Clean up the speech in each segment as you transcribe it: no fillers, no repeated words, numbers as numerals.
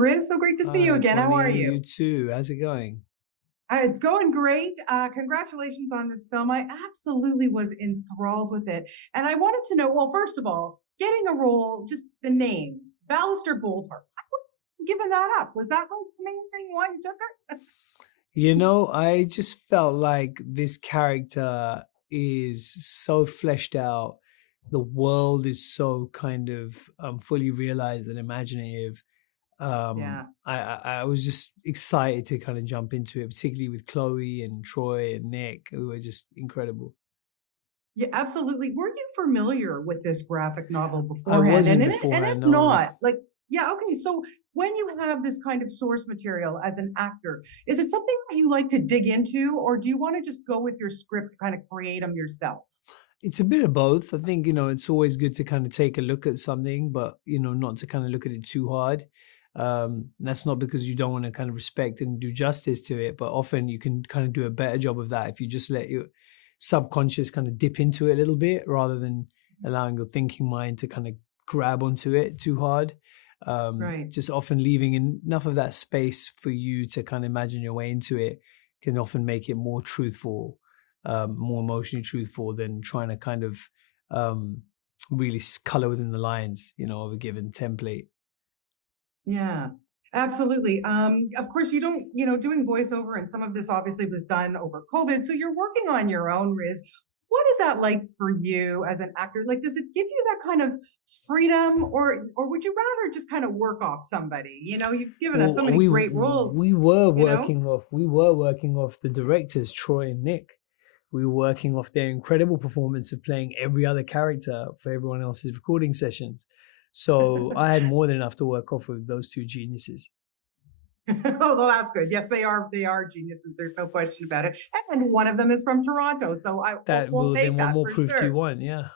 Riz. So great to see you Hi, again. How are Connie. you? You too. How's it going? It's going great. Congratulations on this film. I absolutely was enthralled with it. And I wanted to know, well, first of all, getting a role, just the name, Ballister Boldheart. I wouldn't have given that up. Was that like the main thing why you took it? I just felt like this character is so fleshed out. The world is so kind of fully realized and imaginative. Yeah. I was just excited to kind of jump into it, particularly with Chloe and Troy and Nick, who were just incredible. Yeah, absolutely. Were you familiar with this graphic novel I beforehand? wasn't And if beforehand, no. not, like, yeah, okay. So when you have this kind of source material as an actor, is it something that you like to dig into, or do you want to just go with your script, kind of create them yourself? It's a bit of both. I think, it's always good to kind of take a look at something, but, not to kind of look at it too hard. And that's not because you don't want to kind of respect and do justice to it, but often you can kind of do a better job of that if you just let your subconscious kind of dip into it a little bit rather than allowing your thinking mind to kind of grab onto it too hard. Right. Just often leaving enough of that space for you to kind of imagine your way into it can often make it more truthful, more emotionally truthful than trying to kind of um, really color within the lines, of a given template. Yeah, absolutely. Of course, you don't, doing voiceover, and some of this obviously was done over COVID. So you're working on your own, Riz. What is that like for you as an actor? Like, does it give you that kind of freedom, or would you rather just kind of work off somebody? You've given us so Well, many we great roles, we were you know? working off the directors Troy and Nick. We were working off their incredible performance of playing every other character for everyone else's recording sessions. So I had more than enough to work off with those two geniuses. Oh, well, that's good. Yes, they are geniuses. There's no question about it. And one of them is from Toronto, so That we'll will take then what that more for proof do you sure. want? Yeah,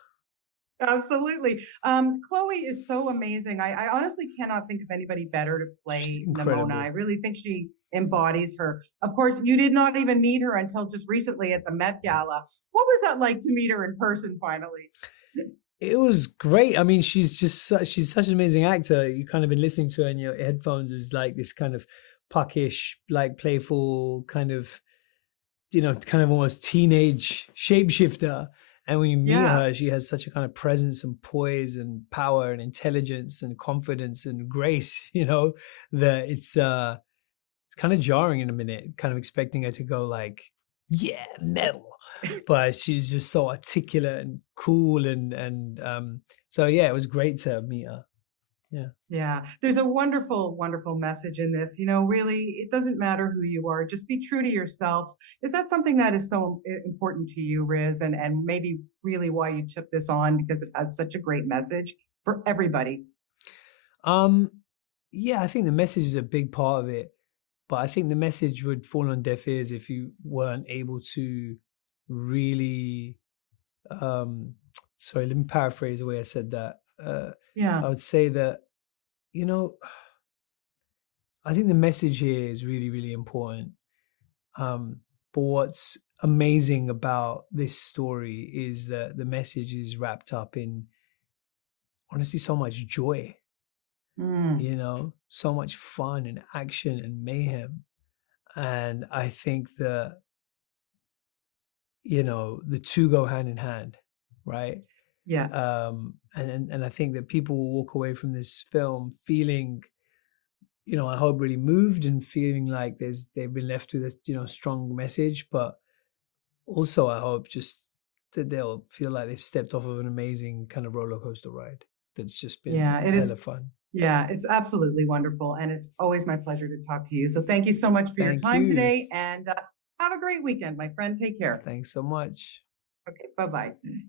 Absolutely. Chloe is so amazing. I honestly cannot think of anybody better to she's play Nimona. I incredible. really think she embodies her. Of course, you did not even meet her until just recently at the Met Gala. What was that like to meet her in person finally? It was great. I mean, she's such an amazing actor. You kind of been listening to her in your headphones as like this kind of puckish, like playful kind of, kind of almost teenage shapeshifter. And when you meet Yeah. her, she has such a kind of presence and poise and power and intelligence and confidence and grace, that it's kind of jarring in a minute, kind of expecting her to go like, yeah, metal. But she's just so articulate and cool and so yeah, it was great to meet her. Yeah. Yeah, there's a wonderful, wonderful message in this. Really, it doesn't matter who you are, just be true to yourself. Is that something that is so important to you, Riz? And maybe really why you took this on because it has such a great message for everybody. Um yeah, I think the message is a big part of it, but I think the message would fall on deaf ears if you weren't able to really um sorry, let me paraphrase the way I said that. I Yeah, would say that, you know, I think the message here is really, really important. But what's amazing about this story is that the message is wrapped up in honestly so much joy, mm, so much fun and action and mayhem. And I think that, the two go hand in hand, right? yeah, And I think that people will walk away from this film feeling, I hope really moved and feeling like they've been left with a, strong message, but also, I hope just that they'll feel like they've stepped off of an amazing kind of roller coaster ride that's just been yeah. It is. hella fun. Yeah, it's absolutely wonderful, and it's always my pleasure to talk to you. So thank you so much for your Thank time you. today, and have a great weekend, my friend. Take care. Thanks so much. Okay, bye bye.